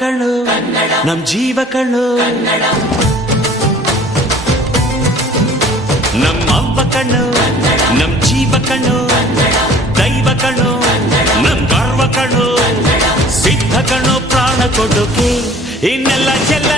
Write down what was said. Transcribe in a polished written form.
ಕಣ್ಣು ನಮ್ ಜೀವ ಕಣ್ಣು ನಮ್ಮ ಅವ್ವ ಕಣ್ಣು ನಮ್ ಜೀವ ಕಣ್ಣು ದೈವ ಕಣ್ಣು ನಮ್ ಗರ್ವ ಕಣ್ಣು ಸಿದ್ಧ ಕಣ್ಣು ಪ್ರಾಣ ಕೊಡೋಕೆ ಇನ್ನೆಲ್ಲ ಎಲ್ಲ